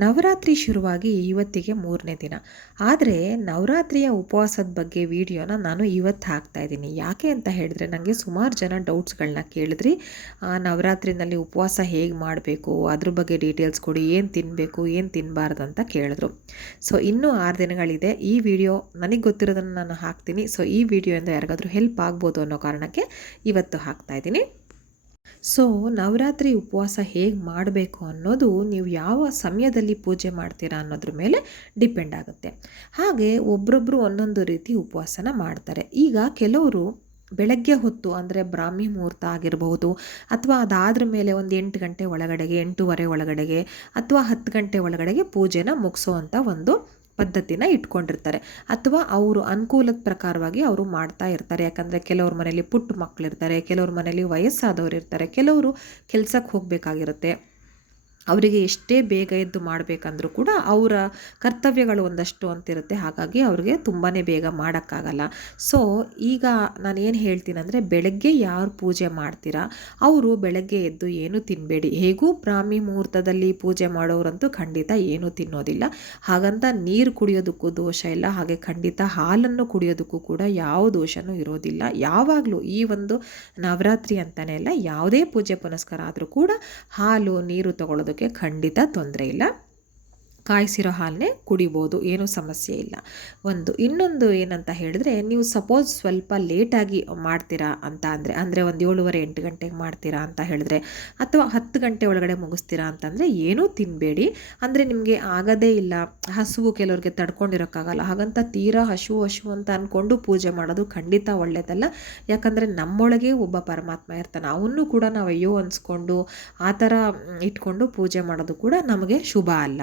ನವರಾತ್ರಿ ಶುರುವಾಗಿ ಇವತ್ತಿಗೆ 3ನೇ ದಿನ. ಆದರೆ ನವರಾತ್ರಿಯ ಉಪವಾಸದ ಬಗ್ಗೆ ವಿಡಿಯೋನ ನಾನು ಇವತ್ತು ಹಾಕ್ತಾ ಇದ್ದೀನಿ. ಯಾಕೆ ಅಂತ ಹೇಳಿದ್ರೆ ನನಗೆ ಸುಮಾರು ಜನ ಡೌಟ್ಸ್ಗಳನ್ನ ಕೇಳಿದ್ರಿ. ನವರಾತ್ರಿನಲ್ಲಿ ಉಪವಾಸ ಹೇಗೆ ಮಾಡಬೇಕು, ಅದ್ರ ಬಗ್ಗೆ ಡೀಟೇಲ್ಸ್ ಕೊಡಿ, ಏನು ತಿನ್ನಬೇಕು ಏನು ತಿನ್ನಬಾರ್ದು ಅಂತ ಕೇಳಿದ್ರು. ಸೊ ಇನ್ನೂ 6 ದಿನಗಳಿದೆ. ಈ ವಿಡಿಯೋ ನನಗೆ ಗೊತ್ತಿರೋದನ್ನು ನಾನು ಹಾಕ್ತೀನಿ. ಸೊ ಈ ವಿಡಿಯೋಯಿಂದ ಯಾರಿಗಾದರೂ ಹೆಲ್ಪ್ ಆಗ್ಬೋದು ಅನ್ನೋ ಕಾರಣಕ್ಕೆ ಇವತ್ತು ಹಾಕ್ತಾ ಇದ್ದೀನಿ. ಸೊ ನವರಾತ್ರಿ ಉಪವಾಸ ಹೇಗೆ ಮಾಡಬೇಕು ಅನ್ನೋದು ನೀವು ಯಾವ ಸಮಯದಲ್ಲಿ ಪೂಜೆ ಮಾಡ್ತೀರಾ ಅನ್ನೋದ್ರ ಮೇಲೆ ಡಿಪೆಂಡ್ ಆಗುತ್ತೆ. ಹಾಗೆ ಒಬ್ಬರೊಬ್ಬರು ಒಂದೊಂದು ರೀತಿ ಉಪವಾಸನ ಮಾಡ್ತಾರೆ. ಈಗ ಕೆಲವರು ಬೆಳಗ್ಗೆ ಹೊತ್ತು ಅಂದರೆ ಬ್ರಾಹ್ಮಿ ಮುಹೂರ್ತ ಆಗಿರಬಹುದು, ಅಥವಾ ಅದಾದ್ರ ಮೇಲೆ ಒಂದು 8 ಗಂಟೆ ಒಳಗಡೆಗೆ, 8:15 ಒಳಗಡೆಗೆ, ಅಥವಾ 10 ಗಂಟೆ ಒಳಗಡೆಗೆ ಪೂಜೆನ ಮುಗಿಸೋವಂಥ ಒಂದು ಪದ್ಧತಿನ ಇಟ್ಕೊಂಡಿರ್ತಾರೆ. ಅಥವಾ ಅವರು ಅನುಕೂಲದ ಪ್ರಕಾರವಾಗಿ ಅವರು ಮಾಡ್ತಾ ಇರ್ತಾರೆ. ಯಾಕಂದರೆ ಕೆಲವ್ರ ಮನೇಲಿ ಪುಟ್ಟ ಮಕ್ಕಳಿರ್ತಾರೆ, ಕೆಲವ್ರ ಮನೇಲಿ ವಯಸ್ಸಾದವ್ರು ಇರ್ತಾರೆ, ಕೆಲವರು ಕೆಲಸಕ್ಕೆ ಹೋಗಬೇಕಾಗಿರುತ್ತೆ. ಅವರಿಗೆ ಎಷ್ಟೇ ಬೇಗ ಎದ್ದು ಮಾಡಬೇಕಂದ್ರೂ ಕೂಡ ಅವರ ಕರ್ತವ್ಯಗಳು ಒಂದಷ್ಟು ಅಂತಿರುತ್ತೆ. ಹಾಗಾಗಿ ಅವ್ರಿಗೆ ತುಂಬಾ ಬೇಗ ಮಾಡೋಕ್ಕಾಗಲ್ಲ. ಸೊ ಈಗ ನಾನು ಏನು ಹೇಳ್ತೀನಿ ಅಂದರೆ, ಬೆಳಗ್ಗೆ ಯಾರು ಪೂಜೆ ಮಾಡ್ತೀರಾ ಅವರು ಬೆಳಗ್ಗೆ ಎದ್ದು ಏನೂ ತಿನ್ನಬೇಡಿ. ಹೇಗೂ ಬ್ರಾಹ್ಮಿ ಮುಹೂರ್ತದಲ್ಲಿ ಪೂಜೆ ಮಾಡೋರಂತೂ ಖಂಡಿತ ಏನೂ ತಿನ್ನೋದಿಲ್ಲ. ಹಾಗಂತ ನೀರು ಕುಡಿಯೋದಕ್ಕೂ ದೋಷ ಇಲ್ಲ, ಹಾಗೆ ಖಂಡಿತ ಹಾಲನ್ನು ಕುಡಿಯೋದಕ್ಕೂ ಕೂಡ ಯಾವ ದೋಷನೂ ಇರೋದಿಲ್ಲ. ಯಾವಾಗಲೂ ಈ ಒಂದು ನವರಾತ್ರಿ ಅಂತಲೇ ಅಲ್ಲ, ಯಾವುದೇ ಪೂಜೆ ಪುನಸ್ಕಾರ ಆದರೂ ಕೂಡ ಹಾಲು ನೀರು ತಗೊಳ್ಳೋದು ಖಂಡಿತ ತೊಂದರೆ ಇಲ್ಲ. ಕಾಯಿಸಿರೋ ಹಾಲನ್ನೇ ಕುಡಿಬೋದು, ಏನೂ ಸಮಸ್ಯೆ ಇಲ್ಲ. ಇನ್ನೊಂದು ಏನಂತ ಹೇಳಿದ್ರೆ, ನೀವು ಸಪೋಸ್ ಸ್ವಲ್ಪ ಲೇಟಾಗಿ ಮಾಡ್ತೀರಾ ಅಂತ ಅಂದರೆ ಒಂದು 7:30 8 ಗಂಟೆಗೆ ಮಾಡ್ತೀರಾ ಅಂತ ಹೇಳಿದ್ರೆ, ಅಥವಾ 10 ಗಂಟೆ ಒಳಗಡೆ ಮುಗಿಸ್ತೀರಾ ಅಂತಂದರೆ ಏನೂ ತಿನ್ನಬೇಡಿ. ಅಂದರೆ ನಿಮಗೆ ಆಗೋದೇ ಇಲ್ಲ, ಹಸುವು ಕೆಲವ್ರಿಗೆ ತಡ್ಕೊಂಡಿರೋಕ್ಕಾಗಲ್ಲ, ಹಾಗಂತ ತೀರಾ ಹಶು ಅಂತ ಅಂದ್ಕೊಂಡು ಪೂಜೆ ಮಾಡೋದು ಖಂಡಿತ ಒಳ್ಳೆಯದಲ್ಲ. ಯಾಕಂದರೆ ನಮ್ಮೊಳಗೆ ಒಬ್ಬ ಪರಮಾತ್ಮ ಇರ್ತಾನೆ, ಅವನ್ನೂ ಕೂಡ ನಾವು ಅಯ್ಯೋ ಅನಿಸ್ಕೊಂಡು ಆ ಥರ ಇಟ್ಕೊಂಡು ಪೂಜೆ ಮಾಡೋದು ಕೂಡ ನಮಗೆ ಶುಭ ಅಲ್ಲ.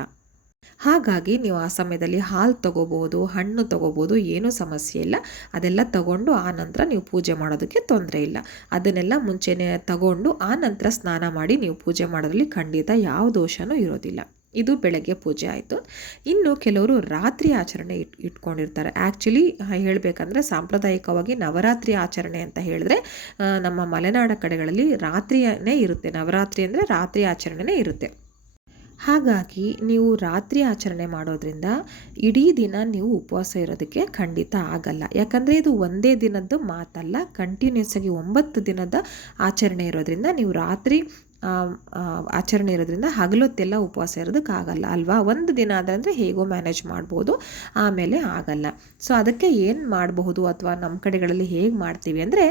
ಹಾಗಾಗಿ ನೀವು ಆ ಸಮಯದಲ್ಲಿ ಹಾಲು ತೊಗೋಬೋದು, ಹಣ್ಣು ತೊಗೋಬೋದು, ಏನೂ ಸಮಸ್ಯೆ ಇಲ್ಲ. ಅದೆಲ್ಲ ತಗೊಂಡು ಆ ನಂತರ ನೀವು ಪೂಜೆ ಮಾಡೋದಕ್ಕೆ ತೊಂದರೆ ಇಲ್ಲ. ಅದನ್ನೆಲ್ಲ ಮುಂಚೆನೇ ತಗೊಂಡು ಆ ನಂತರ ಸ್ನಾನ ಮಾಡಿ ನೀವು ಪೂಜೆ ಮಾಡೋದ್ರಲ್ಲಿ ಖಂಡಿತ ಯಾವ ದೋಷನೂ ಇರೋದಿಲ್ಲ. ಇದು ಬೆಳಗ್ಗೆ ಪೂಜೆ ಆಯಿತು. ಇನ್ನು ಕೆಲವರು ರಾತ್ರಿ ಆಚರಣೆ ಇಟ್ಕೊಂಡಿರ್ತಾರೆ. ಆ್ಯಕ್ಚುಲಿ ಹೇಳಬೇಕಂದ್ರೆ ಸಾಂಪ್ರದಾಯಿಕವಾಗಿ ನವರಾತ್ರಿ ಆಚರಣೆ ಅಂತ ಹೇಳಿದ್ರೆ ನಮ್ಮ ಮಲೆನಾಡ ಕಡೆಗಳಲ್ಲಿ ರಾತ್ರಿಯೇ ಇರುತ್ತೆ. ನವರಾತ್ರಿ ಅಂದರೆ ರಾತ್ರಿ ಆಚರಣೆನೇ ಇರುತ್ತೆ. ಹಾಗಾಗಿ ನೀವು ರಾತ್ರಿ ಆಚರಣೆ ಮಾಡೋದ್ರಿಂದ ಇಡೀ ದಿನ ನೀವು ಉಪವಾಸ ಇರೋದಕ್ಕೆ ಖಂಡಿತ ಆಗಲ್ಲ. ಯಾಕಂದರೆ ಇದು ಒಂದೇ ದಿನದ್ದು ಮಾತಲ್ಲ, ಕಂಟಿನ್ಯೂಸ್ ಆಗಿ 9 ದಿನದ ಆಚರಣೆ ಇರೋದ್ರಿಂದ ನೀವು ರಾತ್ರಿ ಆಚರಣೆ ಇರೋದ್ರಿಂದ ಹಗಲೊತ್ತೆಲ್ಲ ಉಪವಾಸ ಇರೋದಕ್ಕಾಗಲ್ಲ ಅಲ್ವಾ. ಒಂದು ದಿನ ಅಂದರೆ ಹೇಗೋ ಮ್ಯಾನೇಜ್ ಮಾಡ್ಬೋದು, ಆಮೇಲೆ ಆಗಲ್ಲ. ಸೊ ಅದಕ್ಕೆ ಏನು ಮಾಡಬಹುದು ಅಥವಾ ನಮ್ಮ ಕಡೆಗಳಲ್ಲಿ ಹೇಗೆ ಮಾಡ್ತೀವಿ ಅಂದರೆ,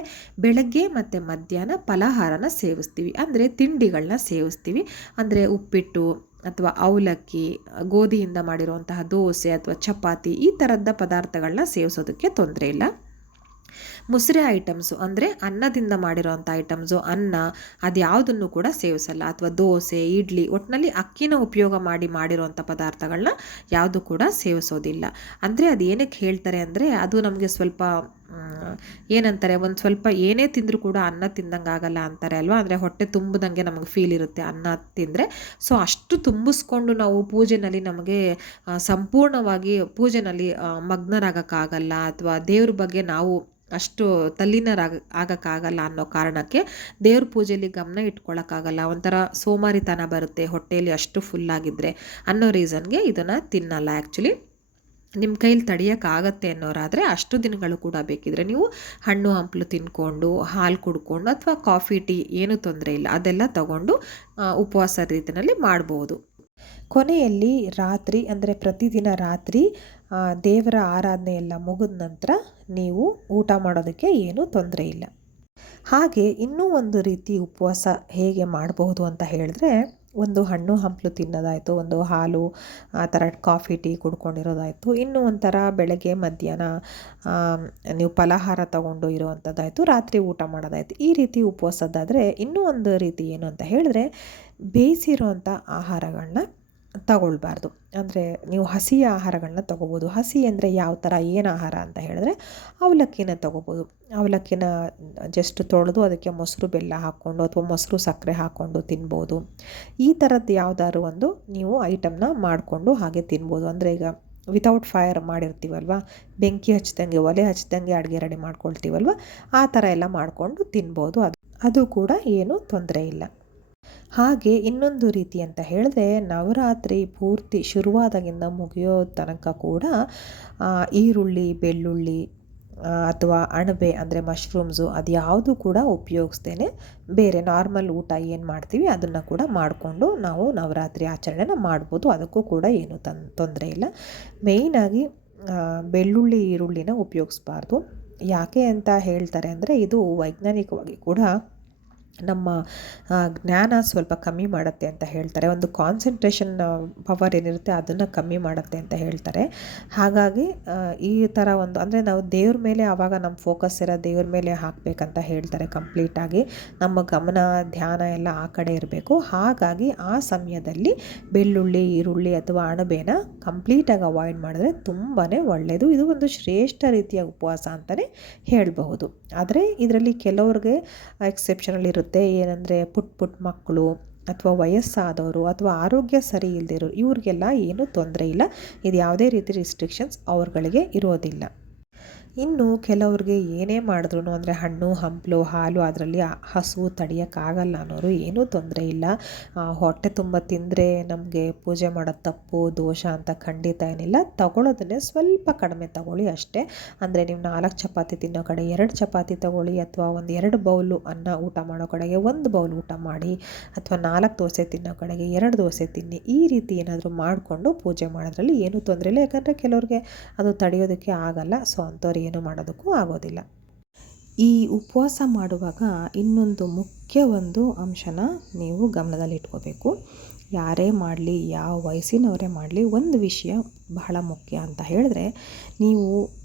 ಬೆಳಗ್ಗೆ ಮತ್ತು ಮಧ್ಯಾಹ್ನ ಫಲಾಹಾರನ ಸೇವಿಸ್ತೀವಿ, ಅಂದರೆ ತಿಂಡಿಗಳನ್ನ ಸೇವಿಸ್ತೀವಿ. ಅಂದರೆ ಉಪ್ಪಿಟ್ಟು ಅಥವಾ ಅವಲಕ್ಕಿ, ಗೋಧಿಯಿಂದ ಮಾಡಿರುವಂತಹ ದೋಸೆ ಅಥವಾ ಚಪಾತಿ, ಈ ಥರದ ಪದಾರ್ಥಗಳನ್ನ ಸೇವಿಸೋದಕ್ಕೆ ತೊಂದರೆ ಇಲ್ಲ. ಮುಸ್ರೆ ಐಟಮ್ಸು ಅಂದರೆ ಅನ್ನದಿಂದ ಮಾಡಿರೋವಂಥ ಐಟಮ್ಸು, ಅನ್ನ ಅದ್ಯಾವುದನ್ನು ಕೂಡ ಸೇವಿಸಲ್ಲ. ಅಥವಾ ದೋಸೆ, ಇಡ್ಲಿ, ಒಟ್ಟಿನಲ್ಲಿ ಅಕ್ಕಿನ ಉಪಯೋಗ ಮಾಡಿರೋವಂಥ ಪದಾರ್ಥಗಳನ್ನ ಯಾವುದು ಕೂಡ ಸೇವಿಸೋದಿಲ್ಲ. ಅಂದರೆ ಅದು ಏನಕ್ಕೆ ಹೇಳ್ತಾರೆ ಅಂದರೆ, ಅದು ನಮಗೆ ಸ್ವಲ್ಪ ಏನಂತಾರೆ, ಒಂದು ಸ್ವಲ್ಪ ಏನೇ ತಿಂದರೂ ಕೂಡ ಅನ್ನ ತಿಂದಂಗೆ ಆಗಲ್ಲ ಅಂತಾರೆ ಅಲ್ವಾ. ಅಂದರೆ ಹೊಟ್ಟೆ ತುಂಬಿದಂಗೆ ನಮಗೆ ಫೀಲ್ ಇರುತ್ತೆ ಅನ್ನ ತಿಂದರೆ. ಸೊ ಅಷ್ಟು ತುಂಬಿಸ್ಕೊಂಡು ನಾವು ಪೂಜೆನಲ್ಲಿ ನಮಗೆ ಸಂಪೂರ್ಣವಾಗಿ ಪೂಜೆನಲ್ಲಿ ಮಗ್ನರಾಗೋಕ್ಕಾಗಲ್ಲ, ಅಥವಾ ದೇವ್ರ ಬಗ್ಗೆ ನಾವು ಅಷ್ಟು ಆಗಕ್ಕಾಗಲ್ಲ ಅನ್ನೋ ಕಾರಣಕ್ಕೆ ದೇವ್ರ ಪೂಜೆಯಲ್ಲಿ ಗಮನ ಇಟ್ಕೊಳ್ಳೋಕ್ಕಾಗಲ್ಲ. ಒಂಥರ ಸೋಮಾರಿತನ ಬರುತ್ತೆ ಹೊಟ್ಟೆಯಲ್ಲಿ ಅಷ್ಟು ಫುಲ್ಲಾಗಿದ್ದರೆ ಅನ್ನೋ ರೀಸನ್ಗೆ ಇದನ್ನು ತಿನ್ನಲ್ಲ. ಆ್ಯಕ್ಚುಲಿ ನಿಮ್ಮ ಕೈಲಿ ತಡೆಯೋಕ್ಕಾಗತ್ತೆ ಅನ್ನೋರಾದರೆ ಅಷ್ಟು ದಿನಗಳು ಕೂಡ ಬೇಕಿದ್ರೆ ನೀವು ಹಣ್ಣು ಹಂಪಲು ತಿನ್ಕೊಂಡು, ಹಾಲು ಕುಡ್ಕೊಂಡು, ಅಥವಾ ಕಾಫಿ ಟೀ ಏನೂ ತೊಂದರೆ ಇಲ್ಲ, ಅದೆಲ್ಲ ತಗೊಂಡು ಉಪವಾಸ ರೀತಿಯಲ್ಲಿ ಮಾಡ್ಬೋದು. ಕೊನೆಯಲ್ಲಿ ರಾತ್ರಿ ಅಂದರೆ ಪ್ರತಿದಿನ ರಾತ್ರಿ ದೇವರ ಆರಾಧನೆ ಎಲ್ಲ ಮುಗಿದ ನಂತರ ನೀವು ಊಟ ಮಾಡೋದಕ್ಕೆ ಏನೂ ತೊಂದರೆ ಇಲ್ಲ. ಹಾಗೆ ಇನ್ನೂ ಒಂದು ರೀತಿ ಉಪವಾಸ ಹೇಗೆ ಮಾಡಬಹುದು ಅಂತ ಹೇಳಿದ್ರೆ, ಒಂದು ಹಣ್ಣು ಹಂಪಲು ತಿನ್ನೋದಾಯಿತು, ಒಂದು ಹಾಲು ಆ ಥರ ಕಾಫಿ ಟೀ ಕುಡ್ಕೊಂಡಿರೋದಾಯಿತು, ಇನ್ನೂ ಒಂಥರ ಬೆಳಗ್ಗೆ ಮಧ್ಯಾಹ್ನ ನೀವು ಫಲಾಹಾರ ತಗೊಂಡು ಇರುವಂಥದ್ದಾಯಿತು, ರಾತ್ರಿ ಊಟ ಮಾಡೋದಾಯಿತು. ಈ ರೀತಿ ಉಪವಾಸದ್ದಾದರೆ ಇನ್ನೂ ಒಂದು ರೀತಿ ಏನು ಅಂತ ಹೇಳಿದ್ರೆ, ಬೇಯಿಸಿರೋವಂಥ ಆಹಾರಗಳನ್ನ ತಗೊಳ್ಬಾರ್ದು. ಅಂದರೆ ನೀವು ಹಸಿ ಆಹಾರಗಳನ್ನ ತೊಗೋಬೋದು. ಹಸಿ ಅಂದರೆ ಯಾವ ಥರ, ಏನು ಆಹಾರ ಅಂತ ಹೇಳಿದ್ರೆ, ಅವಲಕ್ಕಿನ ತೊಗೋಬೋದು. ಅವಲಕ್ಕಿನ ಜಸ್ಟ್ ತೊಳೆದು ಅದಕ್ಕೆ ಮೊಸರು ಬೆಲ್ಲ ಹಾಕ್ಕೊಂಡು, ಅಥವಾ ಮೊಸರು ಸಕ್ಕರೆ ಹಾಕ್ಕೊಂಡು ತಿನ್ಬೋದು. ಈ ಥರದ್ದು ಯಾವುದಾದ್ರು ಒಂದು ನೀವು ಐಟಮ್ನ ಮಾಡಿಕೊಂಡು ಹಾಗೆ ತಿನ್ಬೋದು. ಅಂದರೆ ಈಗ ವಿತೌಟ್ ಫೈರ್ ಮಾಡಿರ್ತೀವಲ್ವ, ಬೆಂಕಿ ಹಚ್ಚಿದಂಗೆ, ಒಲೆ ಹಚ್ಚಿದಂಗೆ ಅಡುಗೆ ರೆಡಿ ಮಾಡ್ಕೊಳ್ತೀವಲ್ವ, ಆ ಥರ ಎಲ್ಲ ಮಾಡಿಕೊಂಡು ತಿನ್ಬೋದು. ಅದು ಕೂಡ ಏನೂ ತೊಂದರೆ ಇಲ್ಲ. ಹಾಗೆ ಇನ್ನೊಂದು ರೀತಿ ಅಂತ ಹೇಳಿದ್ರೆ ನವರಾತ್ರಿ ಪೂರ್ತಿ ಶುರುವಾದಾಗಿಂದ ಮುಗಿಯೋ ತನಕ ಕೂಡ ಈರುಳ್ಳಿ, ಬೆಳ್ಳುಳ್ಳಿ ಅಥವಾ ಅಣಬೆ ಅಂದರೆ ಮಶ್ರೂಮ್ಸು ಅದು ಯಾವುದು ಕೂಡ ಉಪಯೋಗಿಸ್ದೇನೆ ಬೇರೆ ನಾರ್ಮಲ್ ಊಟ ಏನು ಮಾಡ್ತೀವಿ ಅದನ್ನು ಕೂಡ ಮಾಡಿಕೊಂಡು ನಾವು ನವರಾತ್ರಿ ಆಚರಣೆನ ಮಾಡ್ಬೋದು. ಅದಕ್ಕೂ ಕೂಡ ಏನೂ ತೊಂದರೆ ಇಲ್ಲ. ಮೇಯ್ನಾಗಿ ಬೆಳ್ಳುಳ್ಳಿ, ಈರುಳ್ಳಿನ ಉಪಯೋಗಿಸ್ಬಾರ್ದು. ಯಾಕೆ ಅಂತ ಹೇಳ್ತಾರೆ ಅಂದರೆ ಇದು ವೈಜ್ಞಾನಿಕವಾಗಿ ಕೂಡ ನಮ್ಮ ಜ್ಞಾನ ಸ್ವಲ್ಪ ಕಮ್ಮಿ ಮಾಡುತ್ತೆ ಅಂತ ಹೇಳ್ತಾರೆ. ಒಂದು ಕಾನ್ಸಂಟ್ರೇಷನ್ ಪವರ್ ಏನಿರುತ್ತೆ ಅದನ್ನು ಕಮ್ಮಿ ಮಾಡುತ್ತೆ ಅಂತ ಹೇಳ್ತಾರೆ. ಹಾಗಾಗಿ ಈ ಥರ ಒಂದು ಅಂದರೆ ನಾವು ದೇವ್ರ ಮೇಲೆ ಆವಾಗ ನಮ್ಮ ಫೋಕಸ್ ಇರೋ ದೇವ್ರ ಮೇಲೆ ಹಾಕಬೇಕಂತ ಹೇಳ್ತಾರೆ. ಕಂಪ್ಲೀಟಾಗಿ ನಮ್ಮ ಗಮನ ಧ್ಯಾನ ಎಲ್ಲ ಆ ಕಡೆ ಇರಬೇಕು. ಹಾಗಾಗಿ ಆ ಸಮಯದಲ್ಲಿ ಬೆಳ್ಳುಳ್ಳಿ, ಈರುಳ್ಳಿ ಅಥವಾ ಅಣಬೆನ ಕಂಪ್ಲೀಟಾಗಿ ಅವಾಯ್ಡ್ ಮಾಡಿದ್ರೆ ತುಂಬಾ ಒಳ್ಳೆಯದು. ಇದು ಒಂದು ಶ್ರೇಷ್ಠ ರೀತಿಯ ಉಪವಾಸ ಅಂತಲೇ ಹೇಳಬಹುದು. ಆದರೆ ಇದರಲ್ಲಿ ಕೆಲವ್ರಿಗೆ ಎಕ್ಸೆಪ್ಷನಲ್ ಇರುತ್ತೆ. ಏನಂದರೆ ಪುಟ್ಟ ಮಕ್ಕಳು ಅಥವಾ ವಯಸ್ಸಾದವರು ಅಥವಾ ಆರೋಗ್ಯ ಸರಿ ಇಲ್ಲದಿರೋರು ಇವ್ರಿಗೆಲ್ಲ ಏನೂ ತೊಂದರೆ ಇಲ್ಲ. ಇದು ಯಾವುದೇ ರೀತಿ ರಿಸ್ಟ್ರಿಕ್ಷನ್ಸ್ ಅವ್ರುಗಳಿಗೆ ಇರೋದಿಲ್ಲ. ಇನ್ನು ಕೆಲವ್ರಿಗೆ ಏನೇ ಮಾಡಿದ್ರು ಅಂದರೆ ಹಣ್ಣು ಹಂಪಲು ಹಾಲು ಅದರಲ್ಲಿ ಹಸು ತಡೆಯೋಕ್ಕಾಗಲ್ಲ ಅನ್ನೋರು ಏನೂ ತೊಂದರೆ ಇಲ್ಲ. ಹೊಟ್ಟೆ ತುಂಬ ತಿಂದರೆ ನಮಗೆ ಪೂಜೆ ಮಾಡೋದು ತಪ್ಪು ದೋಷ ಅಂತ ಖಂಡಿತ ಏನಿಲ್ಲ. ತಗೊಳ್ಳೋದನ್ನೇ ಸ್ವಲ್ಪ ಕಡಿಮೆ ತಗೊಳ್ಳಿ ಅಷ್ಟೇ. ಅಂದರೆ ನೀವು 4 ಚಪಾತಿ ತಿನ್ನೋ ಕಡೆ 2 ಚಪಾತಿ ತಗೊಳ್ಳಿ, ಅಥವಾ ಒಂದು 2 ಬೌಲು ಅನ್ನ ಊಟ ಮಾಡೋ ಕಡೆಗೆ 1 ಬೌಲ್ ಊಟ ಮಾಡಿ, ಅಥವಾ 4 ದೋಸೆ ತಿನ್ನೋ ಕಡೆಗೆ 2 ದೋಸೆ ತಿನ್ನಿ. ಈ ರೀತಿ ಏನಾದರೂ ಮಾಡಿಕೊಂಡು ಪೂಜೆ ಮಾಡೋದ್ರಲ್ಲಿ ಏನೂ ತೊಂದರೆ ಇಲ್ಲ. ಯಾಕಂದರೆ ಕೆಲವ್ರಿಗೆ ಅದು ತಡೆಯೋದಕ್ಕೆ ಆಗಲ್ಲ. ಸೊ ಅಂಥವ್ರು ಏನು ಮಾಡೋದಕ್ಕೂ ಆಗೋದಿಲ್ಲ. ಈ ಉಪವಾಸ ಮಾಡುವಾಗ ಇನ್ನೊಂದು ಮುಖ್ಯ ಒಂದು ಅಂಶನ ನೀವು ಗಮನದಲ್ಲಿಟ್ಕೋಬೇಕು. ಯಾರೇ ಮಾಡಲಿ, ಯಾವ ವಯಸ್ಸಿನವರೇ ಮಾಡಲಿ, ಒಂದು ವಿಷಯ ಬಹಳ ಮುಖ್ಯ ಅಂತ ಹೇಳಿದ್ರೆ, ನೀವು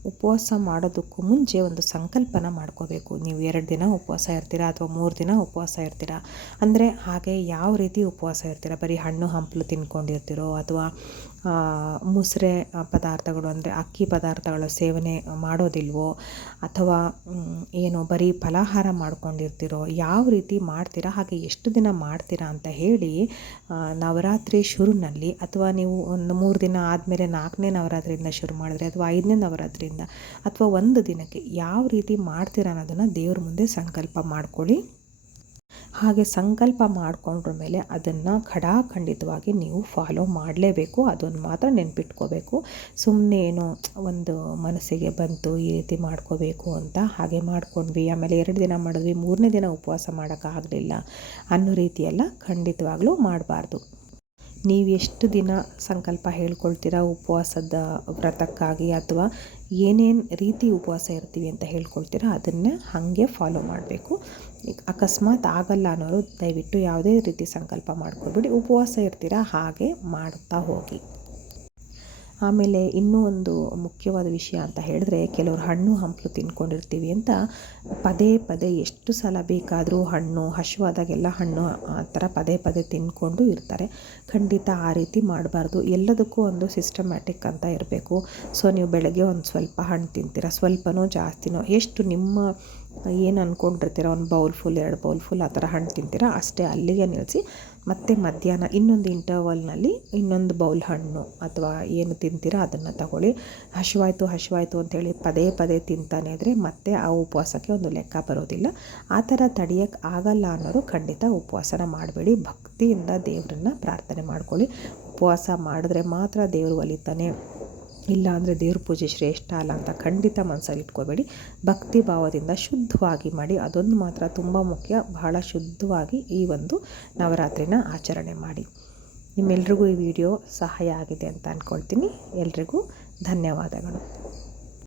ಉಪವಾಸ ಮಾಡೋದಕ್ಕೂ ಮುಂಚೆ ಒಂದು ಸಂಕಲ್ಪನ ಮಾಡ್ಕೋಬೇಕು. ನೀವು 2 ದಿನ ಉಪವಾಸ ಇರ್ತೀರಾ ಅಥವಾ 3 ದಿನ ಉಪವಾಸ ಇರ್ತೀರಾ ಅಂದರೆ ಹಾಗೆ ಯಾವ ರೀತಿ ಉಪವಾಸ ಇರ್ತೀರಾ? ಬರೀ ಹಣ್ಣು ಹಂಪಲು ತಿನ್ಕೊಂಡಿರ್ತೀರೋ ಅಥವಾ ಮುಸ್ರೆ ಪದಾರ್ಥಗಳು ಅಂದರೆ ಅಕ್ಕಿ ಪದಾರ್ಥಗಳ ಸೇವನೆ ಮಾಡೋದಿಲ್ವೋ, ಅಥವಾ ಏನು ಬರೀ ಫಲಾಹಾರ ಮಾಡ್ಕೊಂಡಿರ್ತೀರೋ, ಯಾವ ರೀತಿ ಮಾಡ್ತೀರಾ, ಹಾಗೆ ಎಷ್ಟು ದಿನ ಮಾಡ್ತೀರಾ ಅಂತ ಹೇಳಿ ನವರಾತ್ರಿ ಶುರುನಲ್ಲಿ ಅಥವಾ ನೀವು ಒಂದು 3 ದಿನ ಆದಮೇಲೆ 4ನೇ ನವರಾತ್ರಿಯಿಂದ ಶುರು ಮಾಡಿದ್ರೆ ಅಥವಾ 5ನೇ ನವರಾತ್ರಿಯಿಂದ ಅಥವಾ 1 ದಿನಕ್ಕೆ ಯಾವ ರೀತಿ ಮಾಡ್ತೀರಾ ಅನ್ನೋದನ್ನು ದೇವ್ರ ಮುಂದೆ ಸಂಕಲ್ಪ ಮಾಡ್ಕೊಳ್ಳಿ. ಹಾಗೆ ಸಂಕಲ್ಪ ಮಾಡಿಕೊಂಡ್ರ ಮೇಲೆ ಅದನ್ನು ಖಡಾಖಂಡಿತವಾಗಿ ನೀವು ಫಾಲೋ ಮಾಡಲೇಬೇಕು. ಅದನ್ನು ಮಾತ್ರ ನೆನ್ಪಿಟ್ಕೋಬೇಕು. ಸುಮ್ಮನೆ ಏನೋ ಒಂದು ಮನಸ್ಸಿಗೆ ಬಂತು ಈ ರೀತಿ ಮಾಡ್ಕೋಬೇಕು ಅಂತ ಹಾಗೆ ಮಾಡ್ಕೊಂಡ್ವಿ, ಆಮೇಲೆ 2 ದಿನ ಮಾಡಿದ್ವಿ, 3ನೇ ದಿನ ಉಪವಾಸ ಮಾಡೋಕ್ಕಾಗಲಿಲ್ಲ ಅನ್ನೋ ರೀತಿಯೆಲ್ಲ ಖಂಡಿತವಾಗ್ಲೂ ಮಾಡಬಾರ್ದು. ನೀವು ಎಷ್ಟು ದಿನ ಸಂಕಲ್ಪ ಹೇಳ್ಕೊಳ್ತೀರಾ ಉಪವಾಸದ ವ್ರತಕ್ಕಾಗಿ ಅಥವಾ ಏನೇನು ರೀತಿ ಉಪವಾಸ ಇರ್ತೀವಿ ಅಂತ ಹೇಳ್ಕೊಳ್ತೀರಾ ಅದನ್ನು ಹಾಗೆ ಫಾಲೋ ಮಾಡಬೇಕು. ಅಕಸ್ಮಾತ್ ಆಗಲ್ಲ ಅನ್ನೋರು ದಯವಿಟ್ಟು ಯಾವುದೇ ರೀತಿ ಸಂಕಲ್ಪ ಮಾಡ್ಕೊಳ್ಬೇಡಿ. ಉಪವಾಸ ಇರ್ತೀರಾ ಹಾಗೆ ಮಾಡ್ತಾ ಹೋಗಿ. ಆಮೇಲೆ ಇನ್ನೂ ಒಂದು ಮುಖ್ಯವಾದ ವಿಷಯ ಅಂತ ಹೇಳಿದ್ರೆ, ಕೆಲವರು ಹಣ್ಣು ಹಂಪಲು ತಿನ್ಕೊಂಡಿರ್ತೀವಿ ಅಂತ ಪದೇ ಪದೇ ಎಷ್ಟು ಸಲ ಬೇಕಾದರೂ ಹಣ್ಣು ಹಸಿವಾದಾಗೆಲ್ಲ ಹಣ್ಣು ಆ ಥರ ಪದೇ ಪದೇ ತಿನ್ಕೊಂಡು ಇರ್ತಾರೆ. ಖಂಡಿತ ಆ ರೀತಿ ಮಾಡಬಾರ್ದು. ಎಲ್ಲದಕ್ಕೂ ಒಂದು ಸಿಸ್ಟಮ್ಯಾಟಿಕ್ ಅಂತ ಇರಬೇಕು. ಸೊ ನೀವು ಬೆಳಗ್ಗೆ ಒಂದು ಸ್ವಲ್ಪ ಹಣ್ಣು ತಿಂತೀರ, ಸ್ವಲ್ಪನೋ ಜಾಸ್ತಿನೋ ಎಷ್ಟು ನಿಮ್ಮ ಏನು ಅಂದ್ಕೊಂಡಿರ್ತೀರ, ಒಂದು ಬೌಲ್ ಫುಲ್ 2 ಬೌಲ್ ಫುಲ್ ಆ ಥರ ಹಣ್ಣು ತಿಂತೀರ ಅಷ್ಟೇ, ಅಲ್ಲಿಗೆ ನಿಲ್ಲಿಸಿ. ಮತ್ತು ಮಧ್ಯಾಹ್ನ ಇನ್ನೊಂದು ಇಂಟರ್ವಲ್ನಲ್ಲಿ ಇನ್ನೊಂದು ಬೌಲ್ ಹಣ್ಣು ಅಥವಾ ಏನು ತಿಂತೀರ ಅದನ್ನು ತಗೊಳ್ಳಿ. ಹಸಿವಾಯಿತು ಅಂಥೇಳಿ ಪದೇ ಪದೇ ತಿಂತಾನೆ ಇದ್ದರೆ ಮತ್ತೆ ಆ ಉಪವಾಸಕ್ಕೆ ಒಂದು ಲೆಕ್ಕ ಬರೋದಿಲ್ಲ. ಆ ಥರ ತಡೆಯೋಕ್ಕೆ ಆಗಲ್ಲ ಅನ್ನೋರು ಖಂಡಿತ ಉಪವಾಸನ ಮಾಡಬೇಡಿ. ಭಕ್ತಿಯಿಂದ ದೇವರನ್ನ ಪ್ರಾರ್ಥನೆ ಮಾಡ್ಕೊಳ್ಳಿ. ಉಪವಾಸ ಮಾಡಿದ್ರೆ ಮಾತ್ರ ದೇವರು ಒಲಿತಾನೆ, ಇಲ್ಲ ಅಂದರೆ ದೇವ್ರ ಪೂಜೆ ಶ್ರೇಷ್ಠ ಅಲ್ಲ ಅಂತ ಖಂಡಿತ ಮನಸ್ಸಲ್ಲಿ ಇಟ್ಕೋಬೇಡಿ. ಭಕ್ತಿ ಭಾವದಿಂದ ಶುದ್ಧವಾಗಿ ಮಾಡಿ. ಅದೊಂದು ಮಾತ್ರ ತುಂಬ ಮುಖ್ಯ. ಬಹಳ ಶುದ್ಧವಾಗಿ ಈ ಒಂದು ನವರಾತ್ರಿನ ಆಚರಣೆ ಮಾಡಿ. ನಿಮ್ಮೆಲ್ರಿಗೂ ಈ ವಿಡಿಯೋ ಸಹಾಯ ಆಗಿದೆ ಅಂತ ಅಂದ್ಕೊಳ್ತೀನಿ. ಎಲ್ರಿಗೂ ಧನ್ಯವಾದಗಳು.